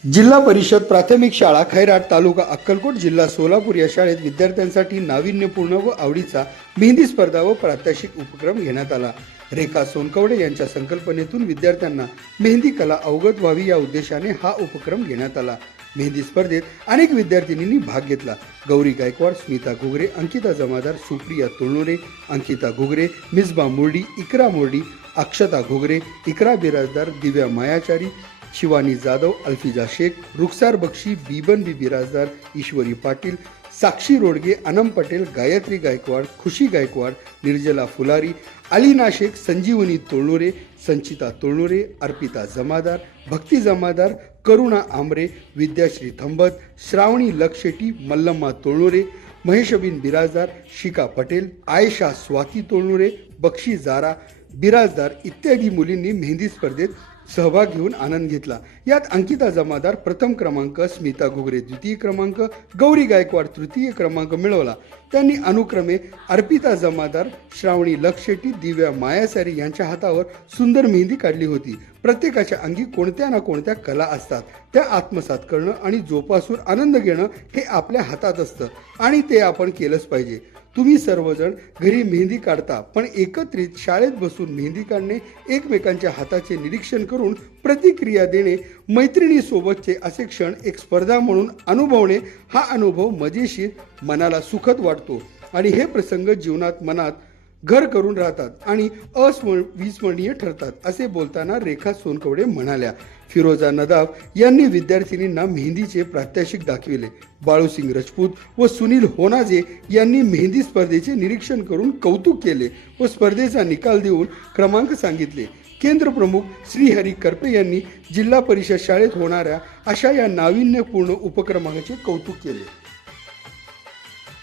जिल्हा परिषद प्राथमिक शाळा खैराट तालुका अक्कलकोट जिल्हा सोलापूर या शाळेत विद्यार्थ्यांसाठी नाविन्यपूर्ण व आवडीचा मेहंदी स्पर्धा व प्रात्यक्षिक उपक्रम घेण्यात आला। रेखा सोनकवडे यांच्या संकल्पनेतून विद्यार्थ्यांना मेहंदी कला अवगत व्हावी या उद्देशाने हा उपक्रम घेण्यात आला। मेहंदी स्पर्धेत अनेक विद्यार्थिनींनी भाग घेतला। गौरी गायकवाड, स्मिता घुगरे, अंकिता जमादार, सुप्रिया तोळनोरे, अंकिता घुगरे, मिसबा मुर्डी, इकरा मुर्डी, अक्षता घुगरे, इकरा बिराजदार, दिव्या मायाचारी, शिवानी जाधव, अल्फिजा शेख, रुखसार बक्षी, बीबन बी बिराजदार, ईश्वरी पाटील, साक्षी रोडगे, अनम पटेल, गायत्री गायकवाड, खुशी गायकवाड, निर्जला फुलारी, अलीना शेख, संजीवनी तोळनोरे, संचिता तोळनोरे, अर्पिता जमादार, भक्ती जमादार, करुणा आमरे, विद्याश्री थंबत, श्रावणी लक्षेटी, मल्लम्मा तोळनोरे, महेशबिन बिराजदार, शिका पटेल, आयशा स्वाती तोळनोरे, बक्षी जारा बिराजदार इत्यादी मुलींनी मेहंदी स्पर्धेत सहभाग घेऊन आनंद घेतला। यात अंकिता जमादार प्रथम क्रमांक, स्मिता घुगरे द्वितीय क्रमांक, गौरी गायकवाड तृतीय क्रमांक मिळवला। त्यांनी अनुक्रमे अर्पिता जमादार, श्रावणी लक्षेटी, दिव्या मायासारी यांच्या हातावर सुंदर मेहंदी काढली होती। प्रत्येकाच्या अंगी कोणत्या ना कोणत्या कला असतात, त्या आत्मसात करणं आणि जोपासून आनंद घेणं हे आपल्या हातात असतं आणि ते आपण केलंच पाहिजे। तुम्ही सर्वजण घरी मेहंदी काढता, पण एकत्रित शाळेत बसून मेहंदी काढणे, एकमेकांच्या हाताचे निरीक्षण करून प्रतिक्रिया देणे, मैत्रिणीसोबतचे असे क्षण एक स्पर्धा म्हणून अनुभवणे, हा अनुभव मजेशीर, मनाला सुखद वाटतो आणि हे प्रसंग जीवनात मनात घर करून राहतात आणि अविस्मरणीय ठरतात, असे बोलताना रेखा सोनकवडे म्हणाल्या। फिरोजा नदाब यांनी विद्यार्थिनींना मेहंदीचे प्रात्यक्षिक दाखविले। बाळूसिंग राजपूत व सुनील होनाजे यांनी मेहंदी स्पर्धेचे निरीक्षण करून कौतुक केले व स्पर्धेचा निकाल देऊन क्रमांक सांगितले। केंद्र प्रमुख श्रीहरी करपे यांनी जिल्हा परिषद शाळेत होणाऱ्या अशा या नाविन्यपूर्ण उपक्रमाचे कौतुक केले।